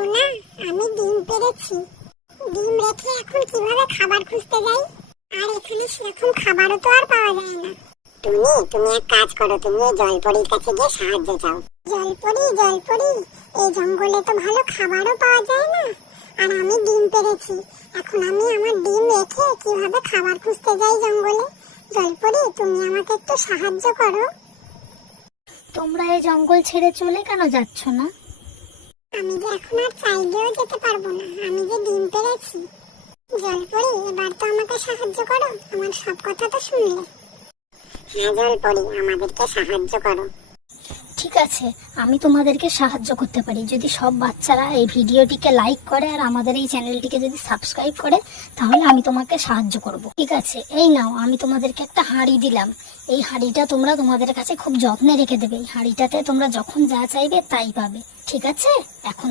সোনা, আমি ডিম পেড়েছি। ডিম রেখে এখন কিভাবে খাবার খুঁজতে যাই? আর এখানে সেরকম খাবারও তো আর পাওয়া যায় না। তুমি এক কাজ করো, তুমি ওই জলপরীর কাছে গিয়ে সাহায্য চাও। জলপরি, এই জঙ্গলে তো ভালো খাবারও পাওয়া যায় না, আর আমি ডিম পেড়েছি। এখন আমি আমার ডিম রেখে কিভাবে খাবার খুঁজতে যাই জঙ্গলে? জলপরি, তুমি আমাকে একটু সাহায্য করো। তোমরা এই জঙ্গল ছেড়ে চলে কেন যাচ্ছ না? আমি যে এখন আর চাইলেও যেতে পারবো না, আমি যে ডিম পেড়েছি। জলপরি, এবার তো আমাকে সাহায্য করো, আমার সব কথা তো শুনলে। হ্যাঁ জলপরি, আমাদেরকে সাহায্য করো। ঠিক আছে, আমি তোমাদেরকে সাহায্য করতে পারি যদি সব বাচ্চারা এই ভিডিওটিকে লাইক করে আর আমাদের এই চ্যানেলটিকে যদি সাবস্ক্রাইব করে, তাহলে আমি তোমাকে সাহায্য করব। ঠিক আছে, এই নাও, আমি তোমাদেরকে একটা হাঁড়ি দিলাম। এই হাঁড়িটা তোমরা তোমাদের কাছে খুব যত্নে রেখে দেবে। এই হাঁড়িটাতে তোমরা যখন যা চাইবে তাই পাবে। ঠিক আছে, এখন